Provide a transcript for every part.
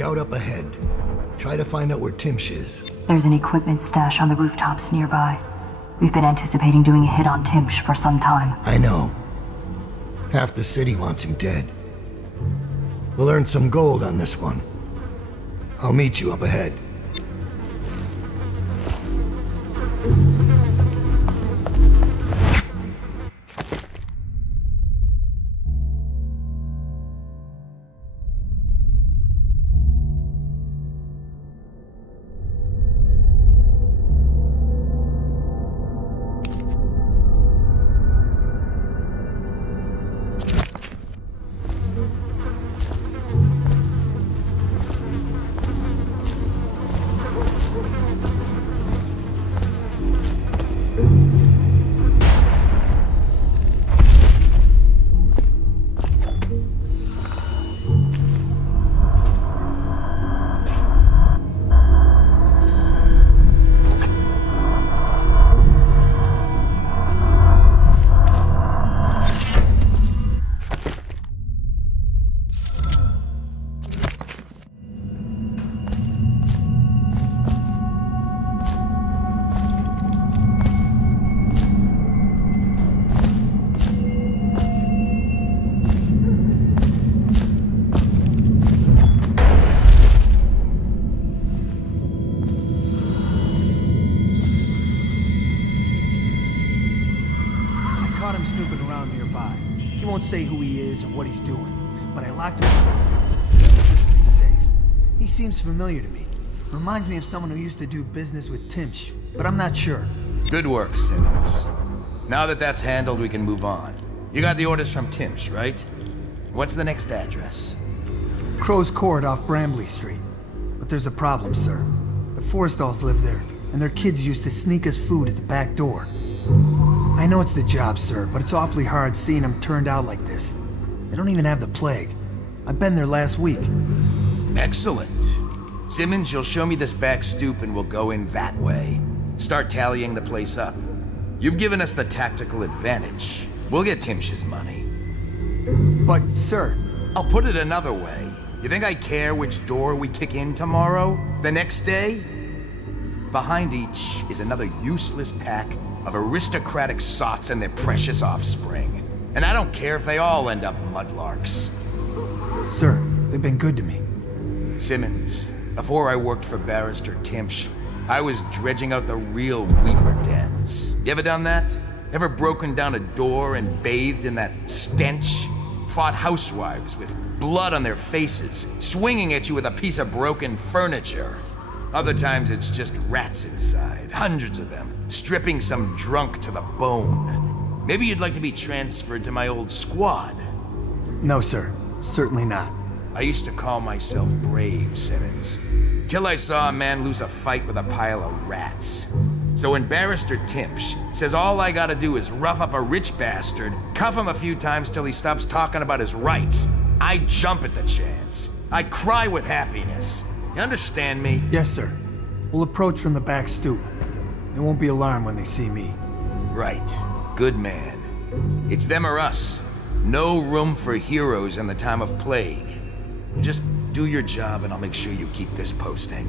Scout up ahead. Try to find out where Timsh is. There's an equipment stash on the rooftops nearby. We've been anticipating doing a hit on Timsh for some time. I know. Half the city wants him dead. We'll earn some gold on this one. I'll meet you up ahead. Say who he is or what he's doing, but I locked him up just to be safe. He seems familiar to me. Reminds me of someone who used to do business with Timsh, but I'm not sure. Good work, Simmons. Now that that's handled, we can move on. You got the orders from Timsh, right? What's the next address? Crow's Court off Bramley Street. But there's a problem, sir. The Forrestalls live there, and their kids used to sneak us food at the back door. I know it's the job, sir, but it's awfully hard seeing them turned out like this. They don't even have the plague. I've been there last week. Excellent. Simmons, you'll show me this back stoop and we'll go in that way. Start tallying the place up. You've given us the tactical advantage. We'll get Timsh's money. But, sir... I'll put it another way. You think I care which door we kick in tomorrow? The next day? Behind each is another useless pack of aristocratic sots and their precious offspring. And I don't care if they all end up mudlarks. Sir, they've been good to me. Simmons, before I worked for Barrister Timsh, I was dredging out the real Weeper dens. You ever done that? Ever broken down a door and bathed in that stench? Fought housewives with blood on their faces, swinging at you with a piece of broken furniture. Other times it's just rats inside, hundreds of them, stripping some drunk to the bone. Maybe you'd like to be transferred to my old squad. No, sir. Certainly not. I used to call myself brave, Simmons, till I saw a man lose a fight with a pile of rats. So when Barrister Timsh says all I gotta do is rough up a rich bastard, cuff him a few times till he stops talking about his rights, I jump at the chance. I cry with happiness. You understand me? Yes, sir. We'll approach from the back stoop. They won't be alarmed when they see me. Right. Good man. It's them or us. No room for heroes in the time of plague. Just do your job and I'll make sure you keep this posting.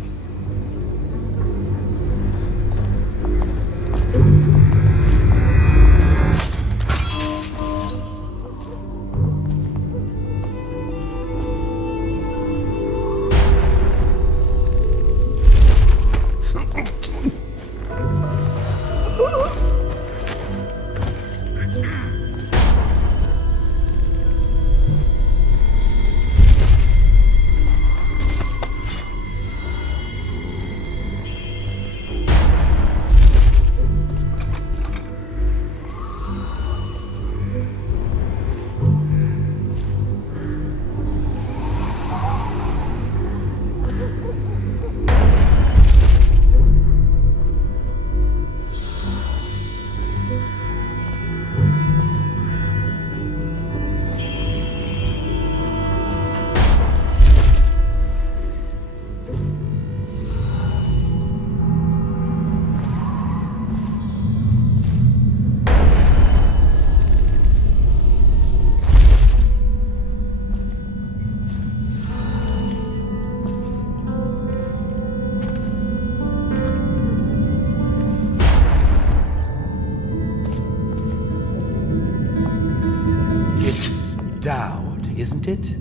Dowd, isn't it?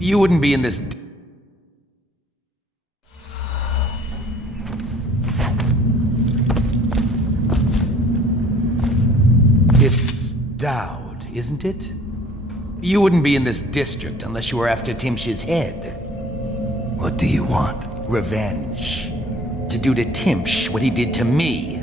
You wouldn't be in this... It's Dowd, isn't it? You wouldn't be in this district unless you were after Timsh's head. What do you want? Revenge. To do to Timsh what he did to me.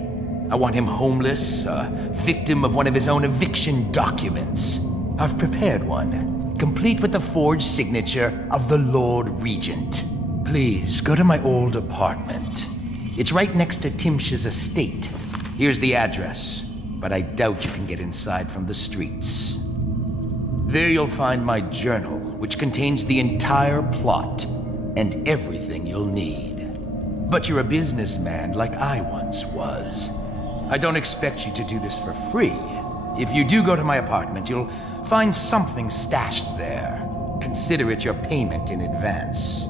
I want him homeless, a victim of one of his own eviction documents. I've prepared one, complete with the forged signature of the Lord Regent. Please, go to my old apartment. It's right next to Timsh's estate. Here's the address, but I doubt you can get inside from the streets. There you'll find my journal, which contains the entire plot and everything you'll need. But you're a businessman like I once was. I don't expect you to do this for free. If you do go to my apartment, you'll find something stashed there. Consider it your payment in advance.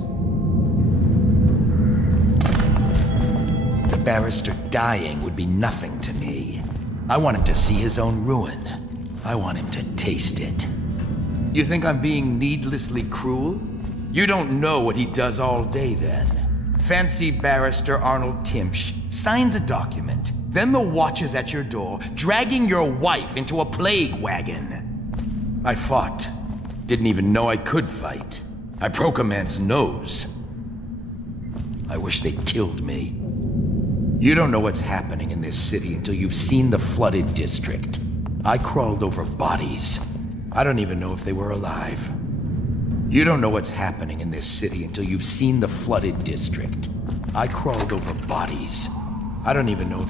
The barrister dying would be nothing to me. I want him to see his own ruin. I want him to taste it. You think I'm being needlessly cruel? You don't know what he does all day then. Fancy Barrister Arnold Timsh signs a document, then the watch is at your door, dragging your wife into a plague wagon. I fought. Didn't even know I could fight. I broke a man's nose. I wish they'd killed me. You don't know what's happening in this city until you've seen the flooded district. I crawled over bodies. I don't even know if they were alive. You don't know what's happening in this city until you've seen the flooded district. I crawled over bodies. I don't even know if...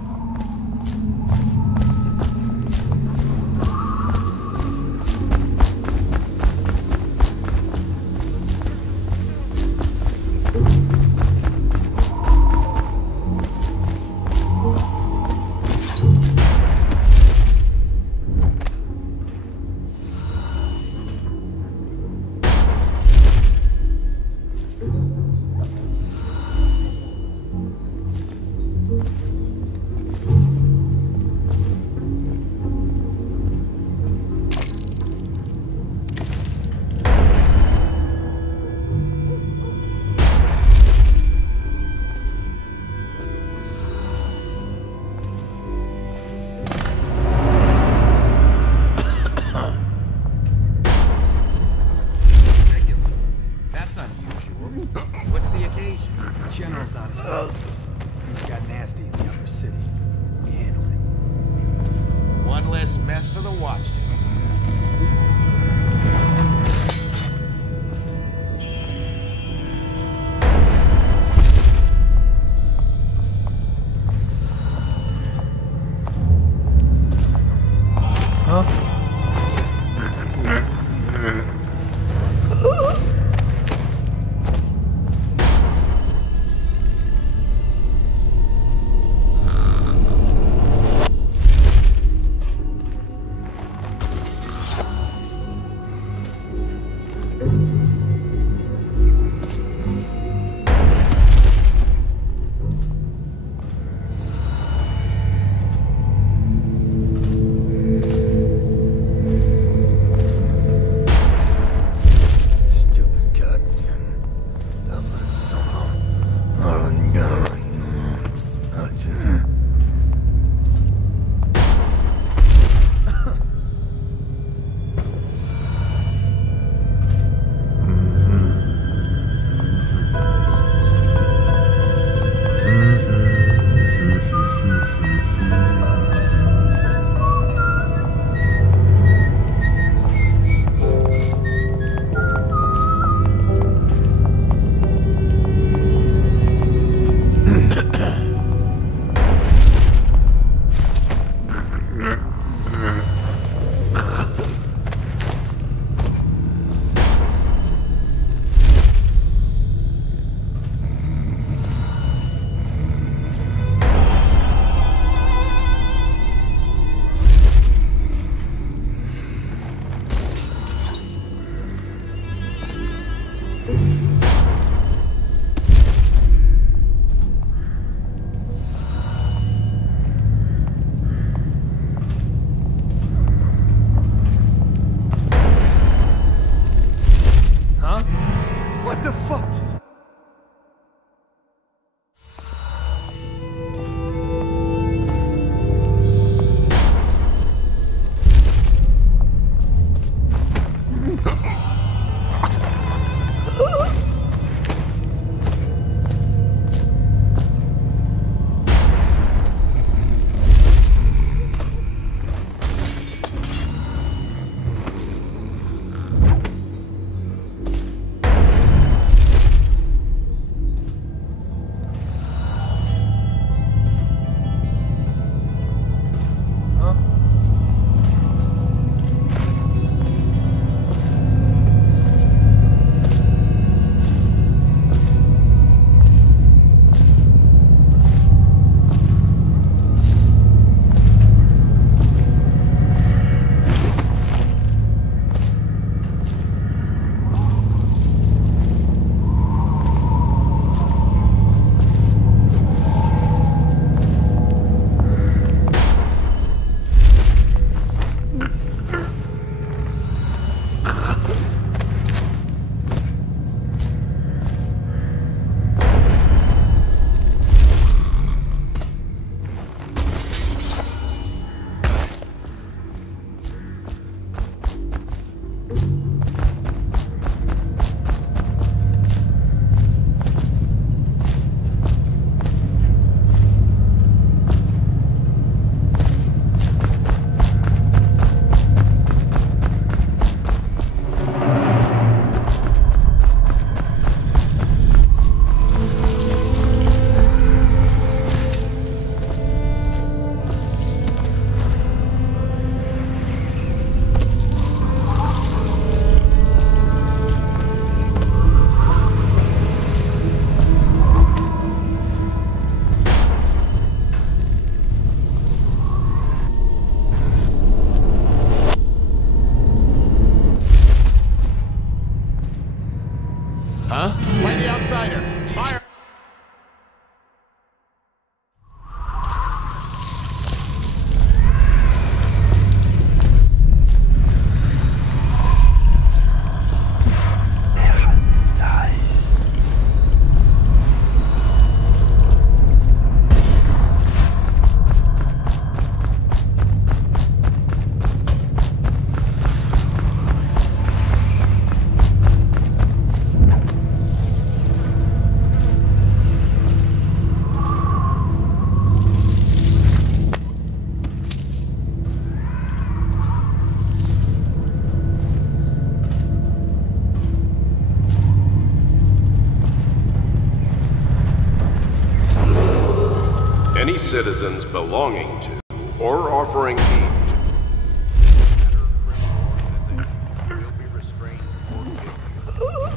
citizens belonging to or offering aid to will be restrained or killed.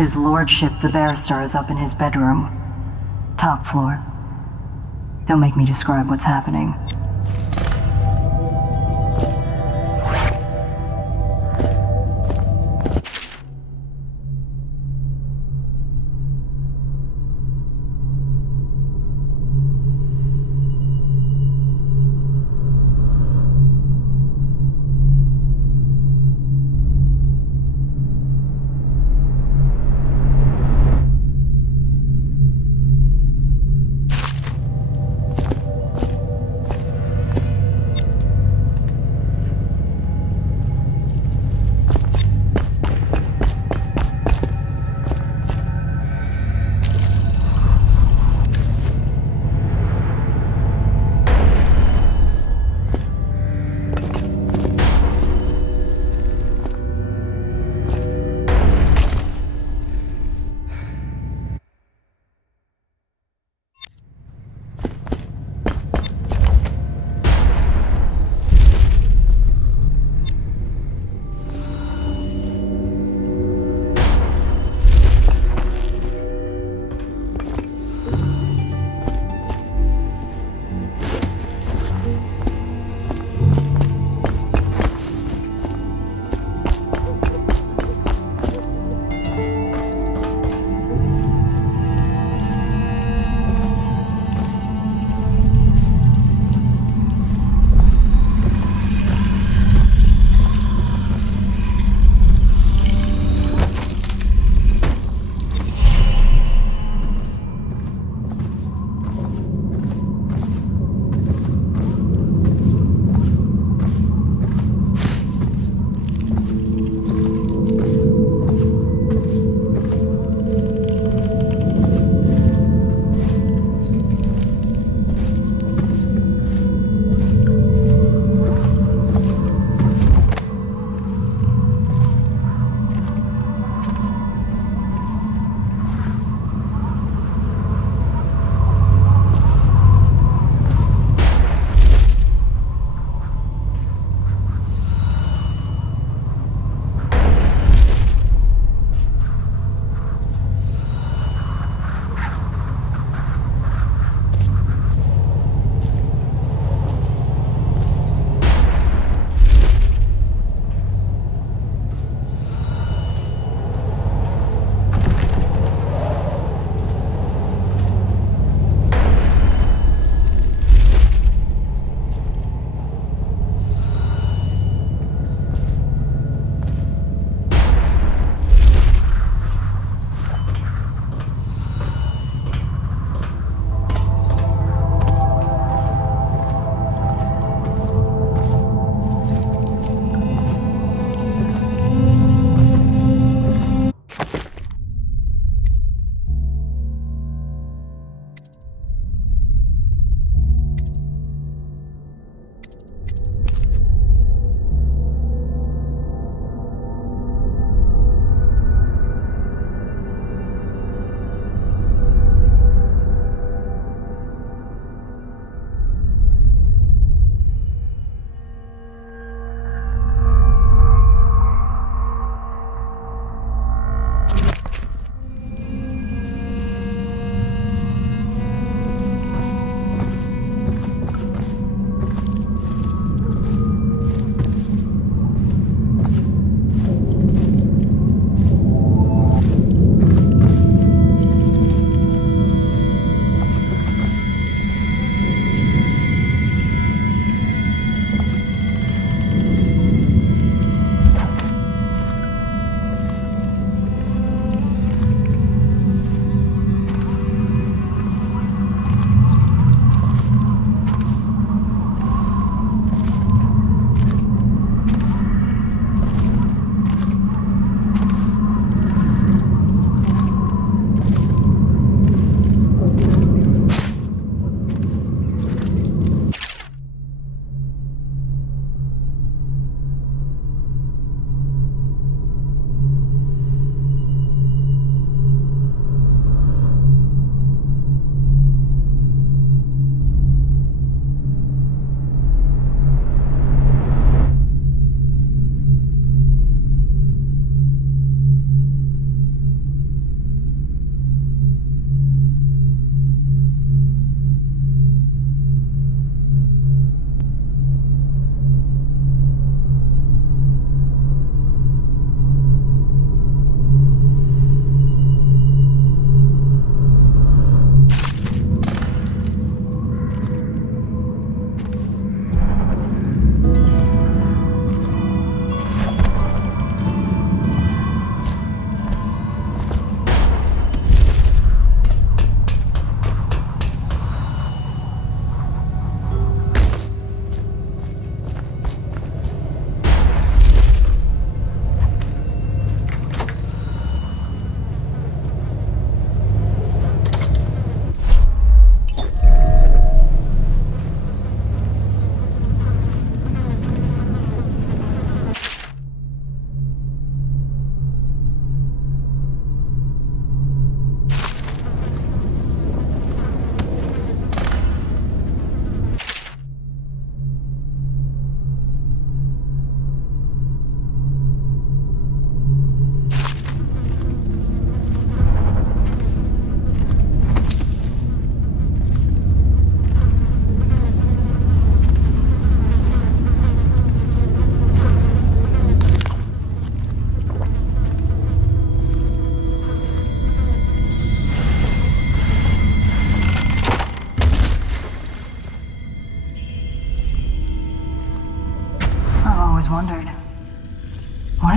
His lordship, the barrister, is up in his bedroom. Top floor. Don't make me describe what's happening.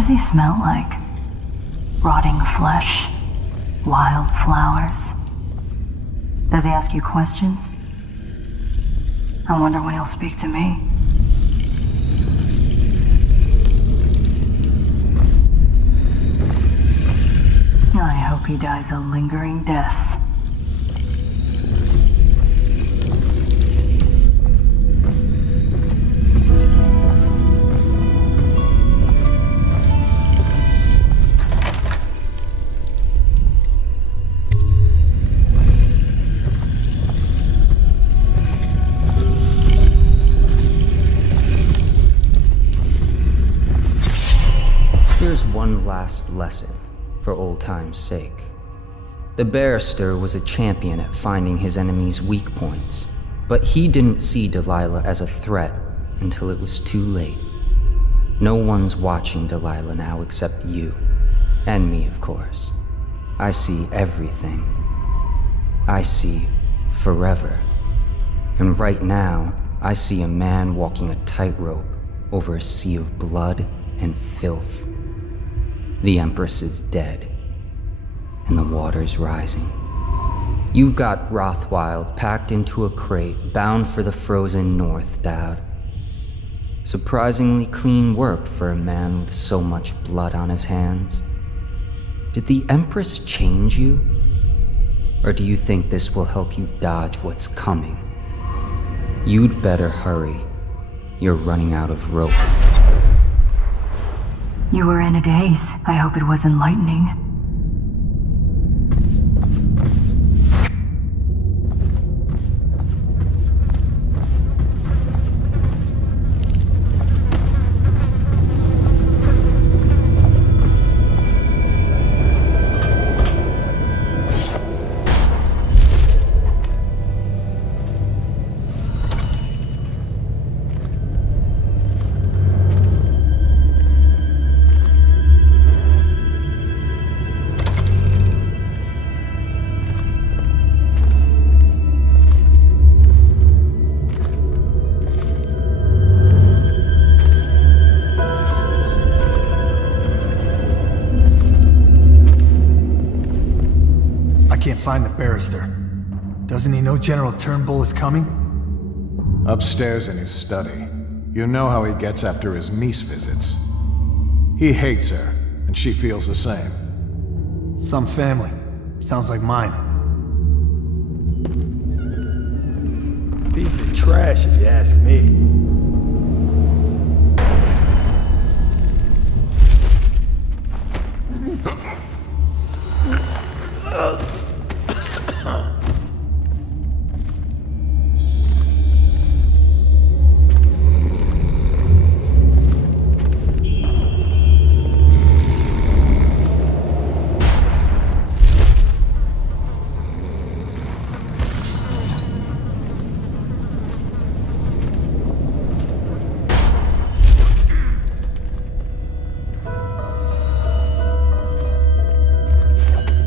does he smell like? Rotting flesh? Wild flowers? Does he ask you questions? I wonder when he'll speak to me. I hope he dies a lingering death. Here's one last lesson, for old time's sake. The barrister was a champion at finding his enemy's weak points, but he didn't see Delilah as a threat until it was too late. No one's watching Delilah now except you. And me, of course. I see everything. I see forever. And right now, I see a man walking a tightrope over a sea of blood and filth. The Empress is dead, and the water's rising. You've got Rothwild packed into a crate, bound for the frozen north, Dowd. Surprisingly clean work for a man with so much blood on his hands. Did the Empress change you? Or do you think this will help you dodge what's coming? You'd better hurry. You're running out of rope. You were in a daze. I hope it was enlightening. Can't find the barrister. Doesn't he know General Turnbull is coming? Upstairs in his study. You know how he gets after his niece visits. He hates her, and she feels the same. Some family. Sounds like mine. Piece of trash, if you ask me.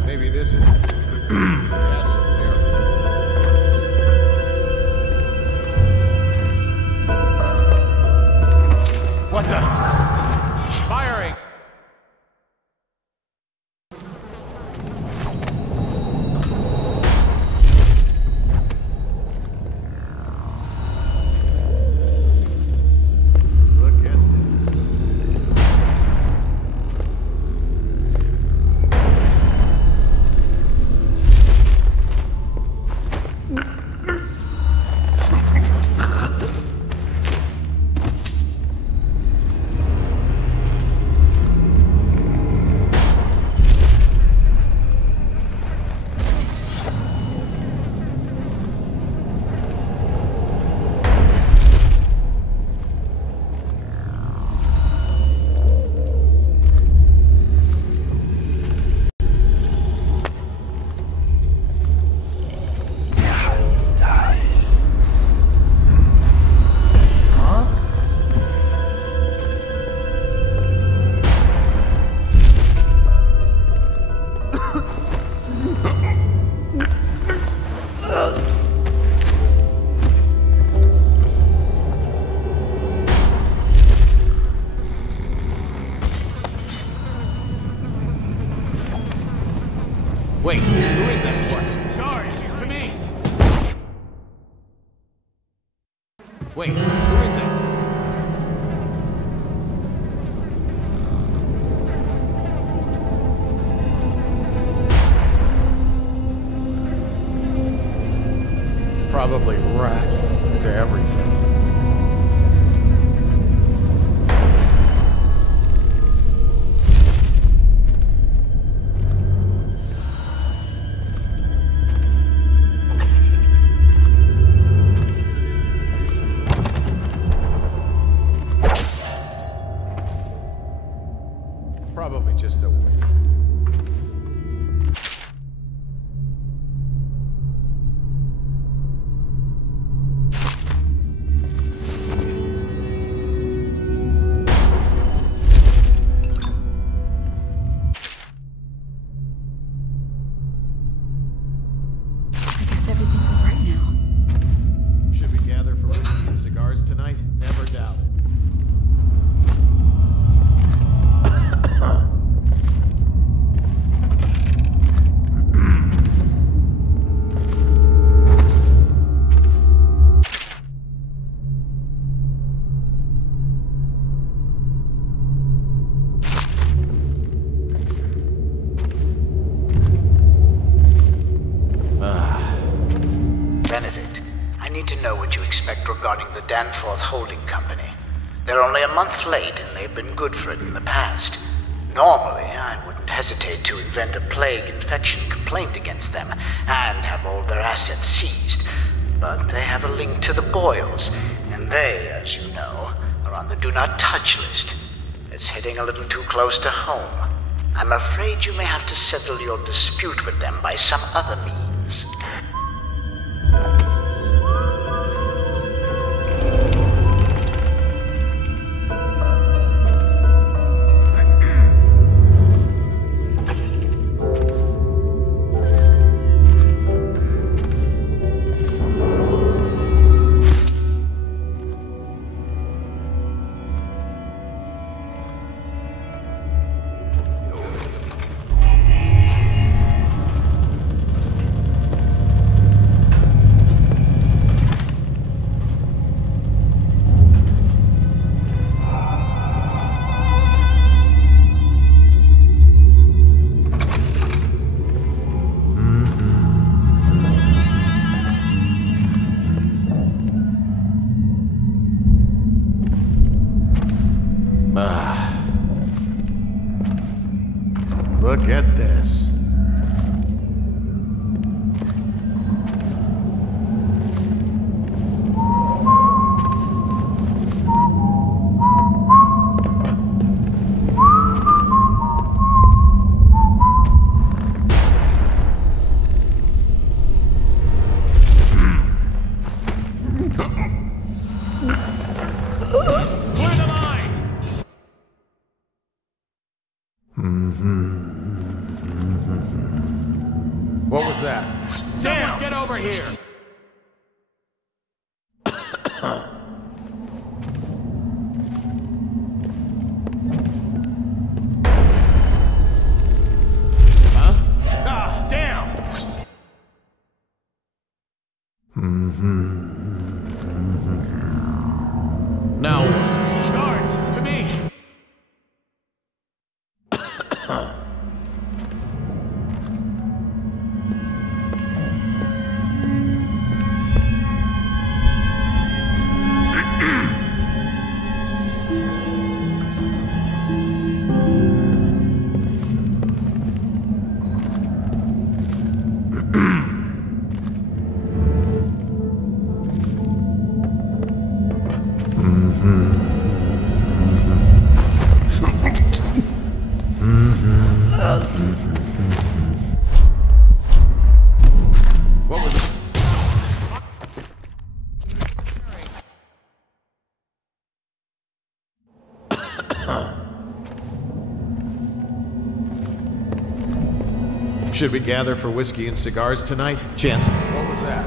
Maybe this is Wait, who is that? Probably rats. Look at everything. Probably just the wind. I guess everything's all right now. Should we gather for whiskey and cigars tonight? Never doubt it. Benedict, I need to know what you expect regarding the Danforth Holding Company. They're only a month late, and they've been good for it in the past. Normally, I wouldn't hesitate to invent a plague infection complaint against them and have all their assets seized. But they have a link to the Boyles, and they, as you know, are on the Do Not Touch list. It's hitting a little too close to home. I'm afraid you may have to settle your dispute with them by some other means. Look at this. What was that? Sam, get over here! Huh? Ah, damn! Now what? Guards, to me! What was it? Should we gather for whiskey and cigars tonight? Chance. What was that?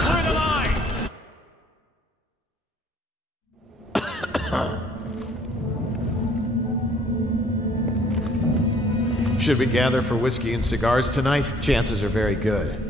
Clear the line! Should we gather for whiskey and cigars tonight? Chances are very good.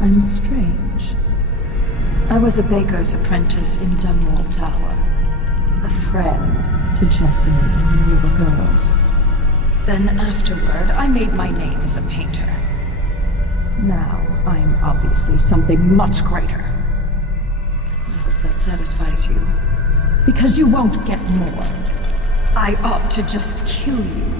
I'm strange. I was a baker's apprentice in Dunwall Tower. A friend to Jessie when we were girls. Then afterward, I made my name as a painter. Now, I'm obviously something much greater. I hope that satisfies you. Because you won't get more. I ought to just kill you.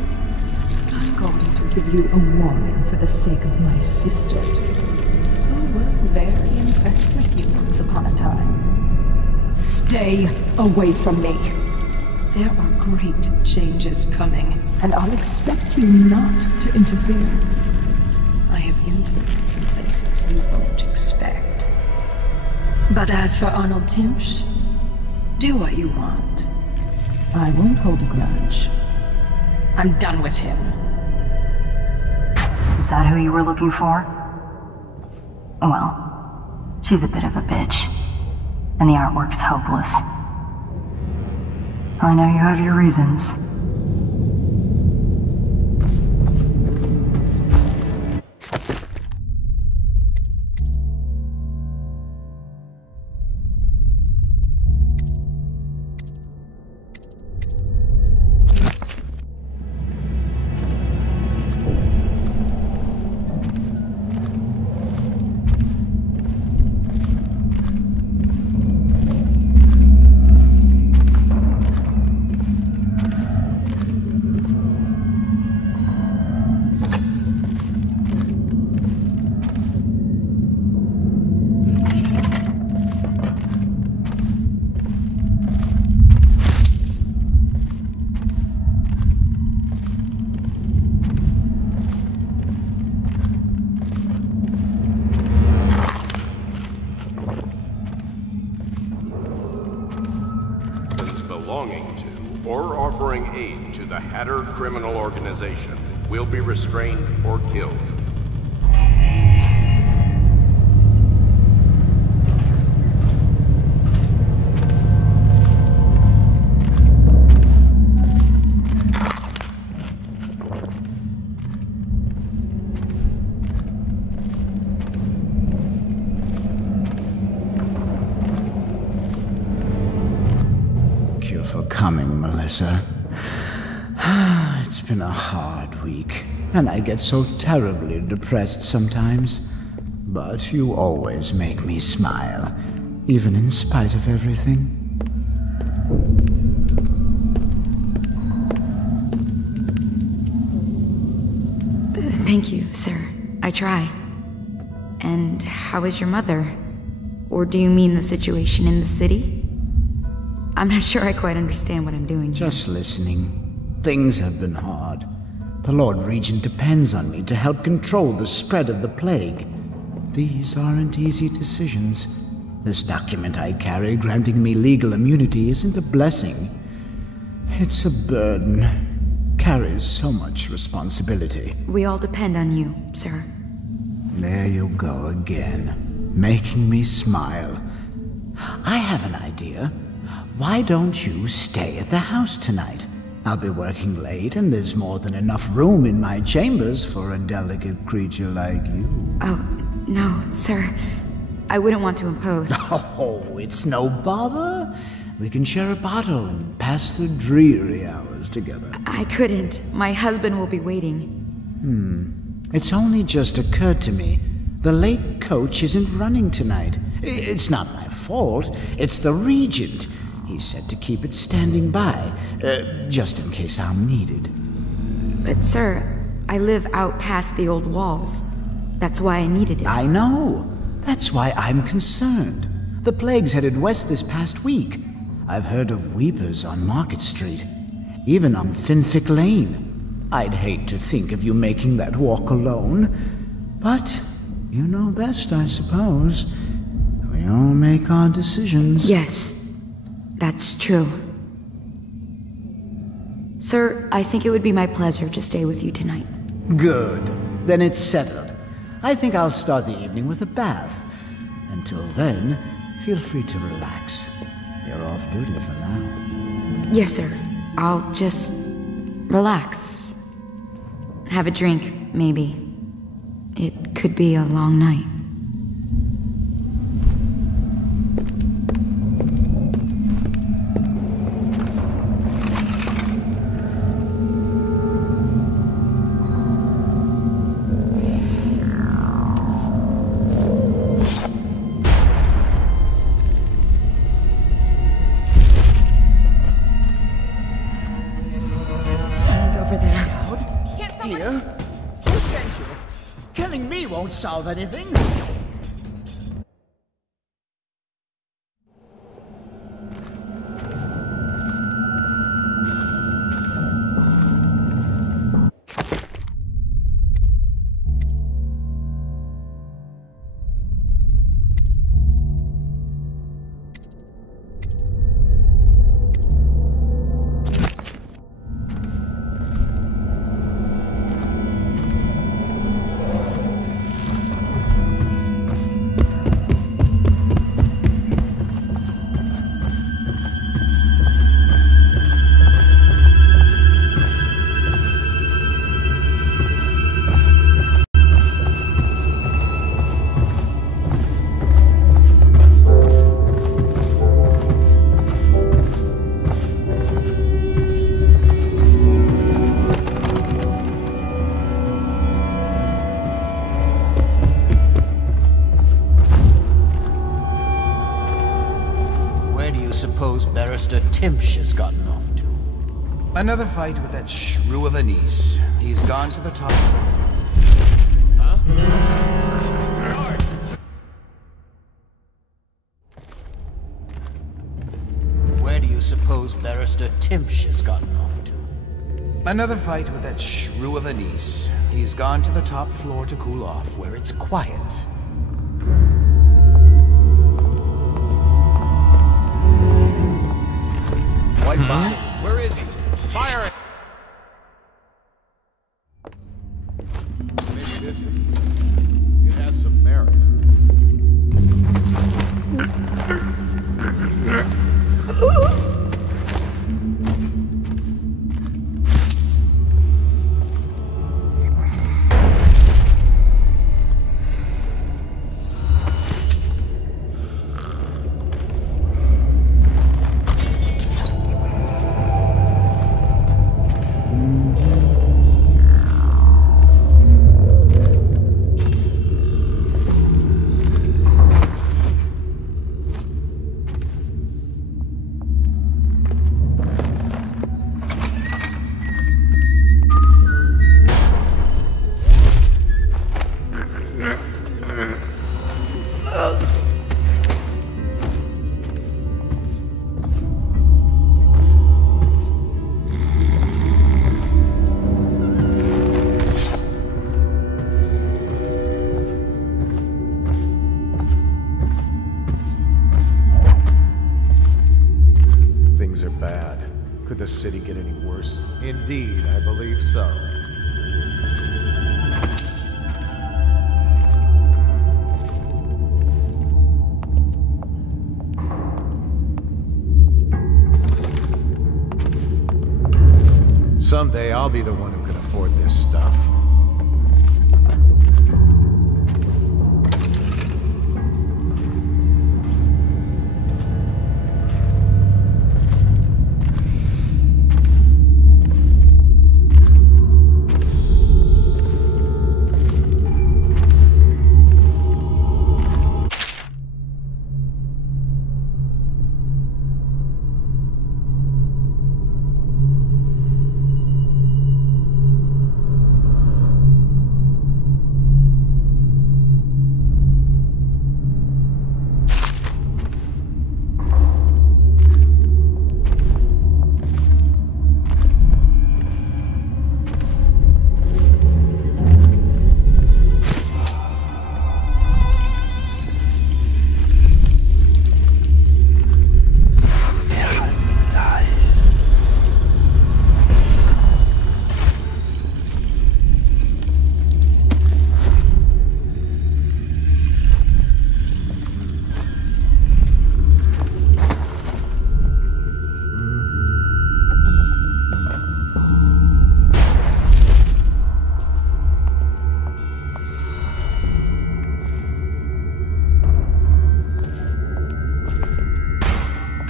But I'm going to give you a warning for the sake of my sisters. Who were very impressed with you once upon a time. Stay away from me. There are great changes coming, and I'll expect you not to interfere. I have influence in places you won't expect. But as for Arnold Timsh, do what you want. I won't hold a grudge. I'm done with him. Is that who you were looking for? Well, she's a bit of a bitch, and the artwork's hopeless. I know you have your reasons. Belonging to or offering aid to the Hatter criminal organization will be restrained or killed. Coming, Melissa. It's been a hard week, and I get so terribly depressed sometimes. But you always make me smile, even in spite of everything. Thank you, sir. I try. And how is your mother? Or do you mean the situation in the city? I'm not sure I quite understand what I'm doing here. Just listening. Things have been hard. The Lord Regent depends on me to help control the spread of the plague. These aren't easy decisions. This document I carry granting me legal immunity isn't a blessing. It's a burden. Carries so much responsibility. We all depend on you, sir. There you go again, making me smile. I have an idea. Why don't you stay at the house tonight? I'll be working late, and there's more than enough room in my chambers for a delicate creature like you. Oh, no, sir. I wouldn't want to impose. Oh, it's no bother. We can share a bottle and pass the dreary hours together. I couldn't. My husband will be waiting. It's only just occurred to me. The late coach isn't running tonight. It's not my fault. It's the Regent. He said to keep it standing by, just in case I'm needed. But sir, I live out past the old walls. That's why I needed it. I know. That's why I'm concerned. The plague's headed west this past week. I've heard of weepers on Market Street, even on Finfic Lane. I'd hate to think of you making that walk alone, but you know best, I suppose. We all make our decisions. Yes, that's true. Sir, I think it would be my pleasure to stay with you tonight. Good. Then it's settled. I think I'll start the evening with a bath. Until then, feel free to relax. You're off duty for now. Yes, sir. I'll just relax. Have a drink, maybe. It could be a long night. Won't solve anything. Suppose Barrister Timsh has gotten off to? Another fight with that shrew of a niece. He's gone to the top. Huh? Where do you suppose Barrister Timsh has gotten off to? Another fight with that shrew of a niece. He's gone to the top floor to cool off, where it's quiet. White bodies. Where is he? Fire it! Maybe this is... It has some merit. Could the city get any worse? Indeed, I believe so. Someday I'll be the one who can afford this stuff.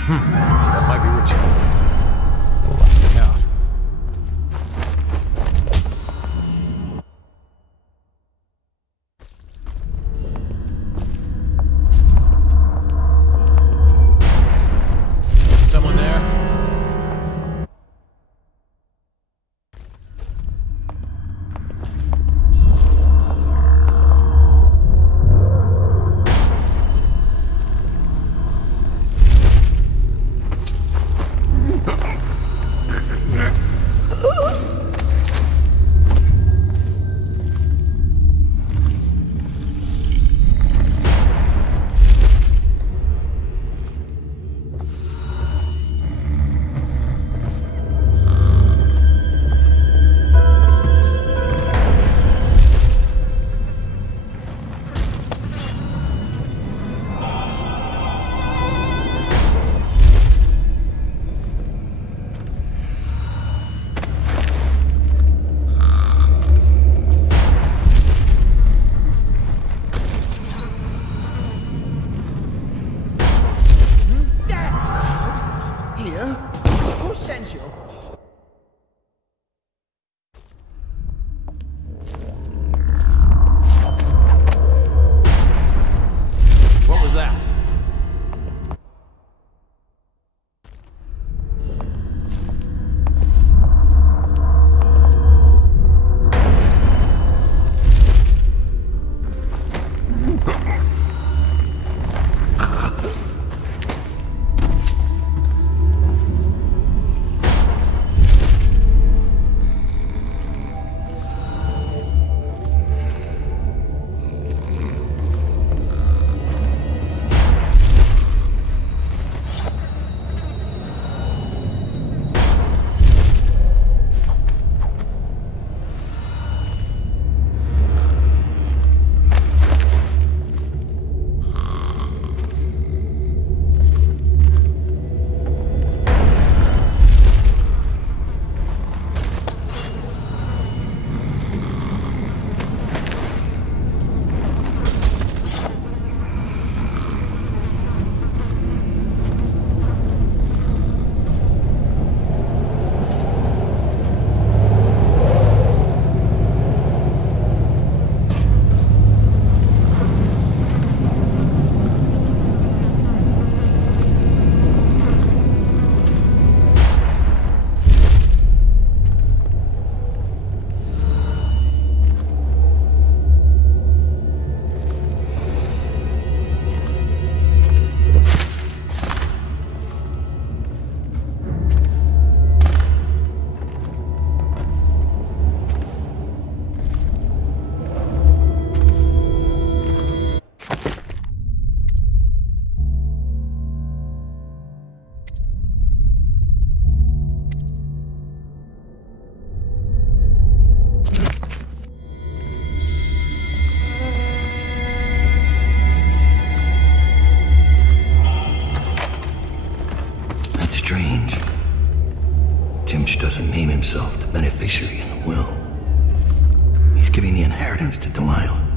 That might be Richard. Out. Someone there? Who sent you? What was that? doesn't name himself the beneficiary in the will. He's giving the inheritance to Delilah.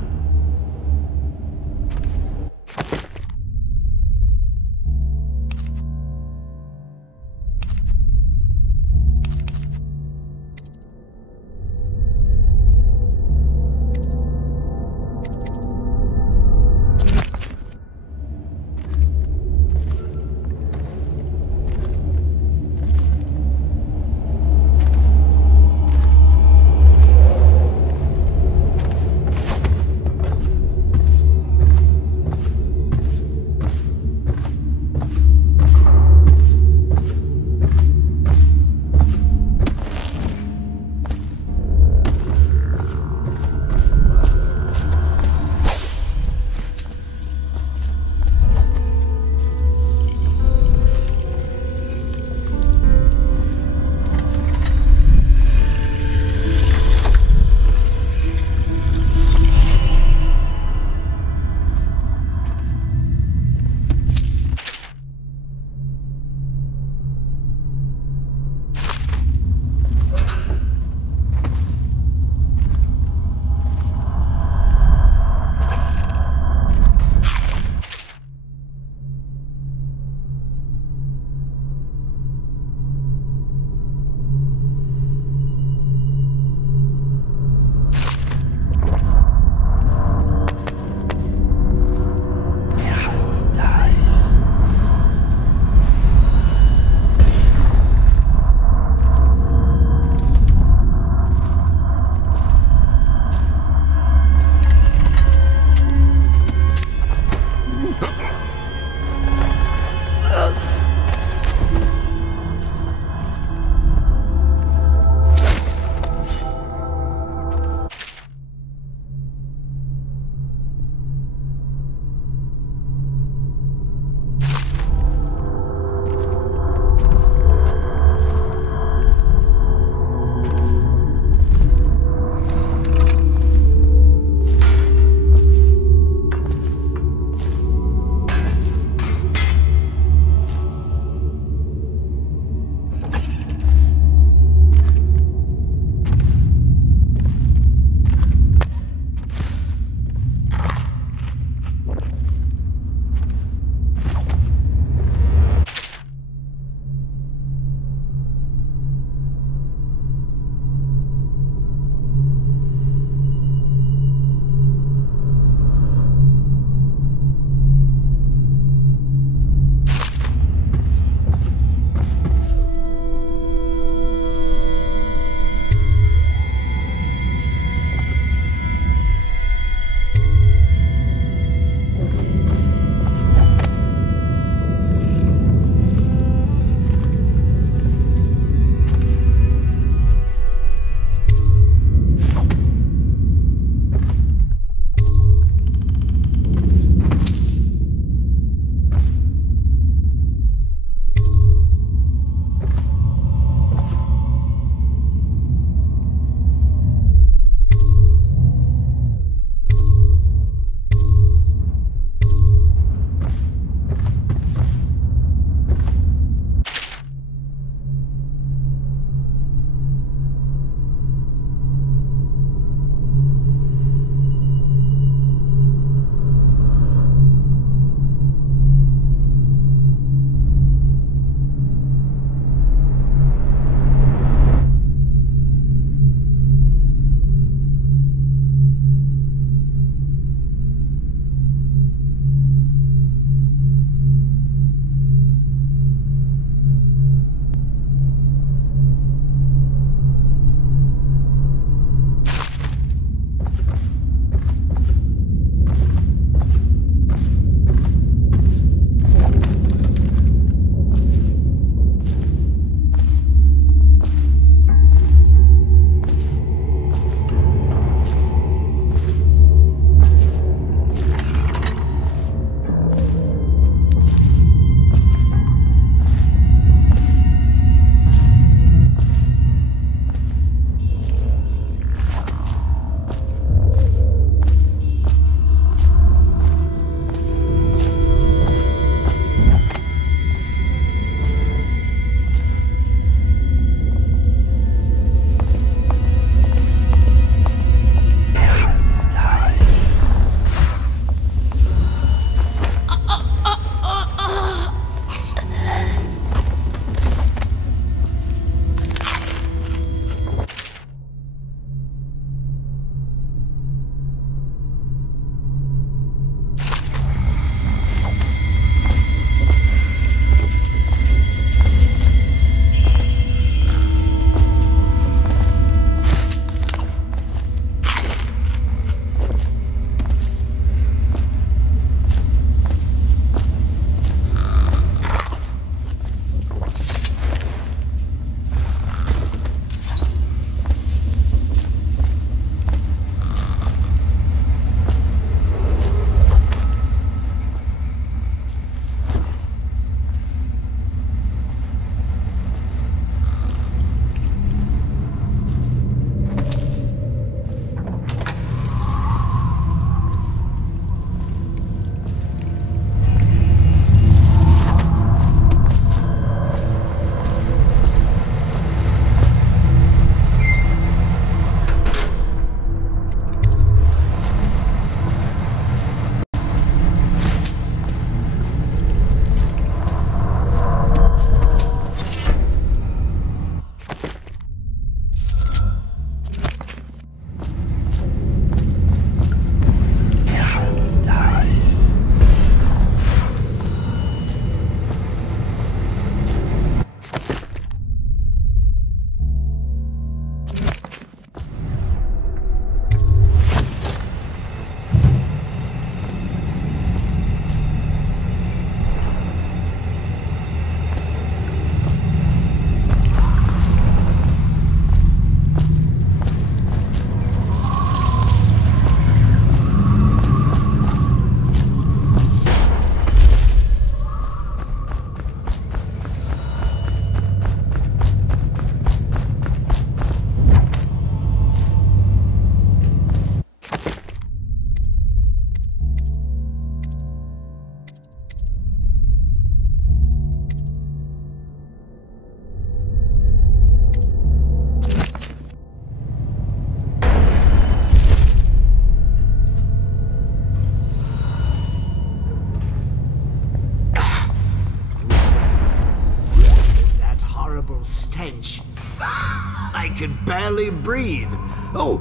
I could barely breathe. Oh,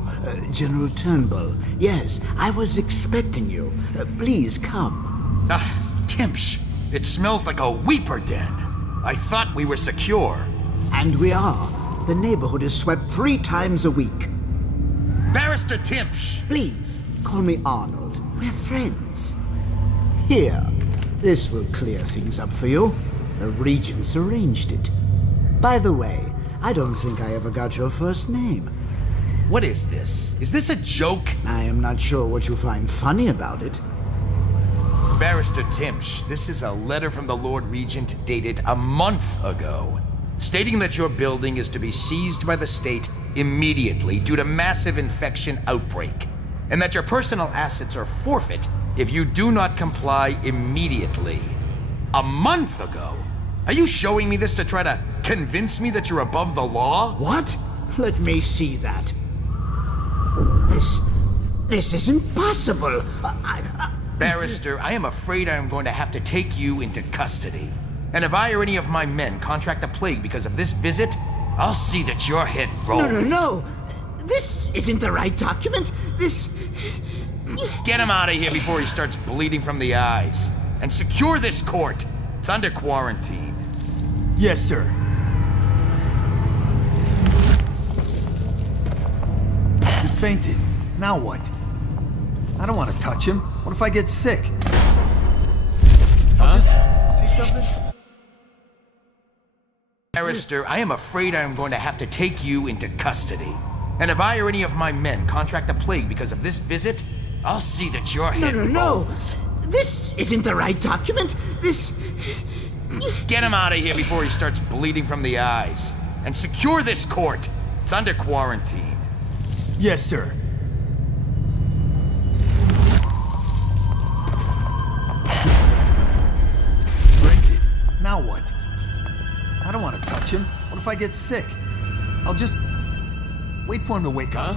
General Turnbull. Yes, I was expecting you. Please come. Timsh, it smells like a weeper den. I thought we were secure. And we are. The neighborhood is swept 3 times a week. Barrister Timsh! Please, call me Arnold. We're friends. Here, this will clear things up for you. The Regents arranged it. By the way, I don't think I ever got your first name. What is this? Is this a joke? I am not sure what you find funny about it. Barrister Timsh, this is a letter from the Lord Regent dated a month ago, stating that your building is to be seized by the state immediately due to massive infection outbreak, and that your personal assets are forfeit if you do not comply immediately. A month ago? Are you showing me this to try to convince me that you're above the law? What? Let me see that. This is impossible. Barrister, I am afraid I am going to have to take you into custody. And if I or any of my men contract the plague because of this visit, I'll see that your head rolls. No. This isn't the right document. Get him out of here before he starts bleeding from the eyes. And secure this court. It's under quarantine. Yes, sir. He fainted. Now what? I don't want to touch him. What if I get sick? I'll just see something? Barrister, I am afraid I am going to have to take you into custody. And if I or any of my men contract the plague because of this visit, I'll see that your head rolls. This isn't the right document. Get him out of here before he starts bleeding from the eyes. And secure this court. It's under quarantine. Yes, sir. Fainted. Now what? I don't want to touch him. What if I get sick? I'll just wait for him to wake up.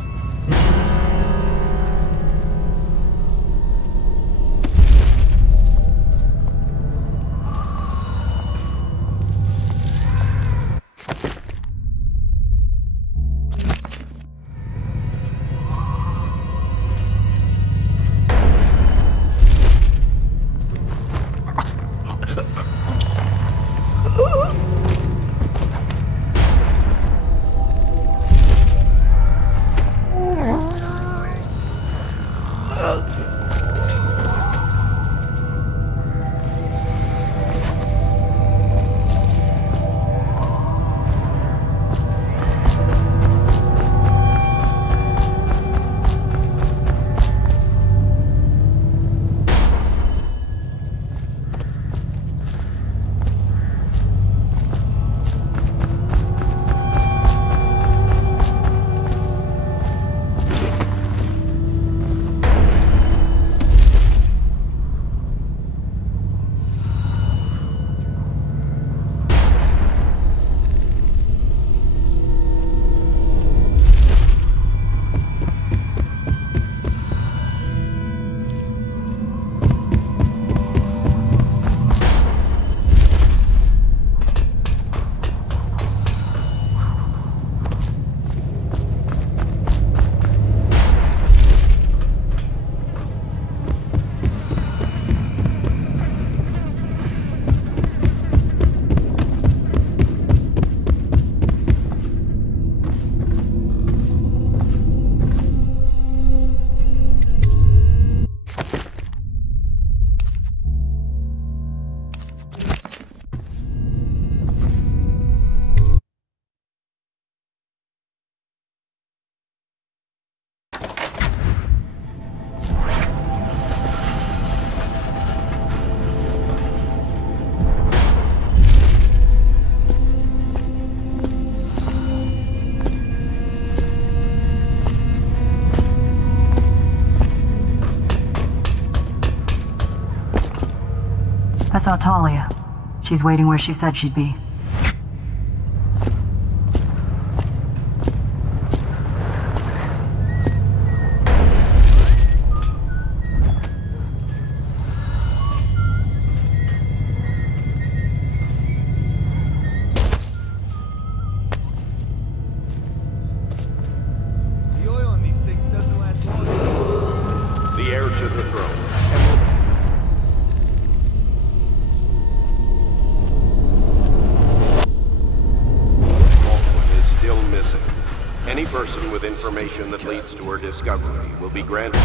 I saw Talia. She's waiting where she said she'd be. with information that leads to her discovery will be granted...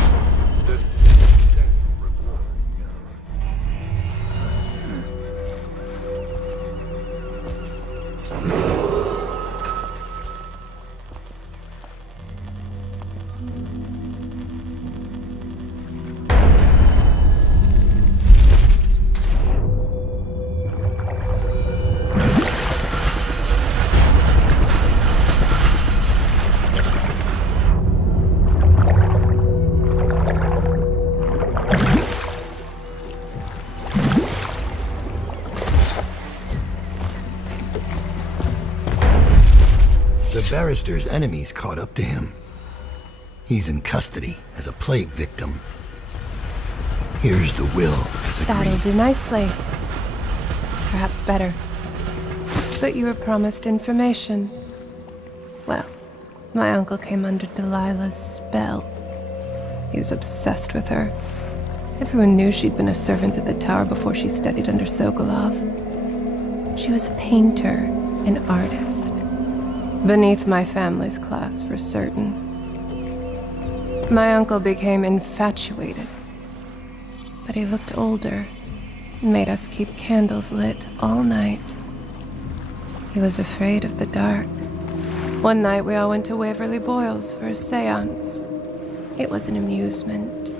The barrister's enemies caught up to him. He's in custody as a plague victim. Here's the will as agreed. That'll do nicely. Perhaps better. But you were promised information. Well, my uncle came under Delilah's spell. He was obsessed with her. Everyone knew she'd been a servant at the tower before she studied under Sokolov. She was a painter, an artist. Beneath my family's class, for certain. My uncle became infatuated. But he looked older and made us keep candles lit all night. He was afraid of the dark. One night we all went to Waverly Boyle's for a seance. It was an amusement.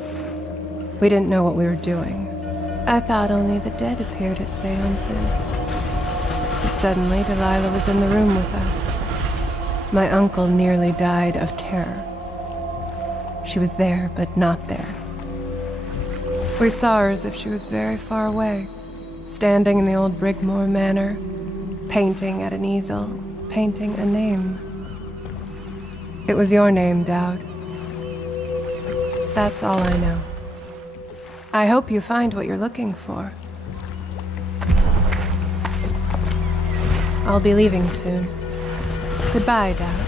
We didn't know what we were doing. I thought only the dead appeared at seances. But suddenly Delilah was in the room with us. My uncle nearly died of terror. She was there, but not there. We saw her as if she was very far away, standing in the old Brigmore Manor, painting at an easel, painting a name. It was your name, Dowd. That's all I know. I hope you find what you're looking for. I'll be leaving soon. Goodbye, Dad.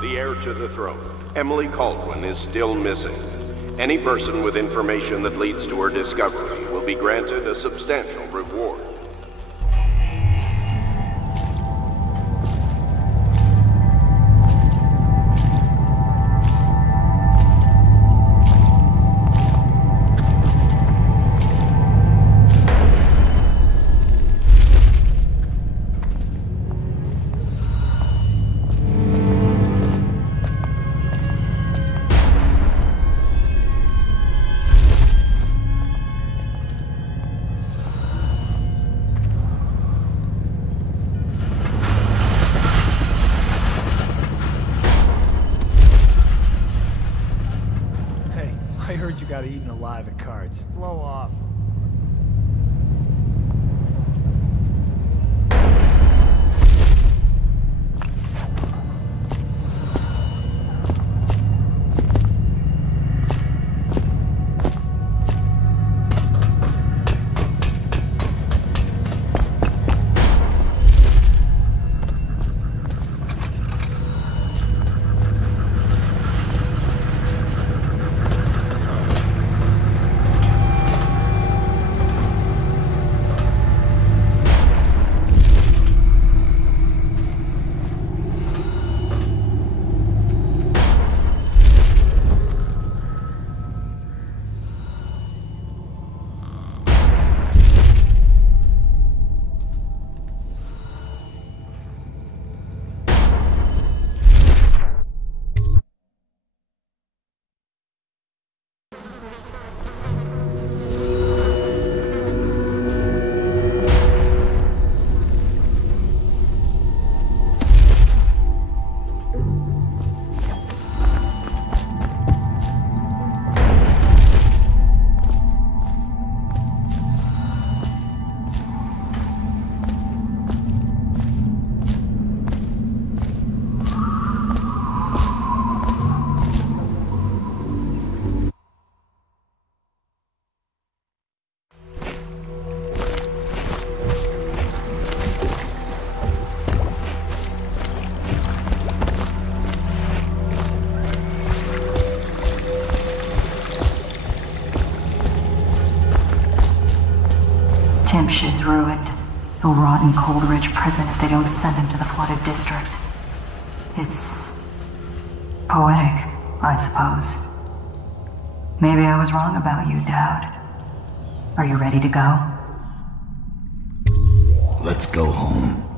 The heir to the throne, Emily Caldwin, is still missing. Any person with information that leads to her discovery will be granted a substantial reward. I heard you got eaten alive at cards. Blow off. rot in Coldridge Prison if they don't send him to the flooded district. It's poetic, I suppose. Maybe I was wrong about you, Dowd. Are you ready to go? Let's go home.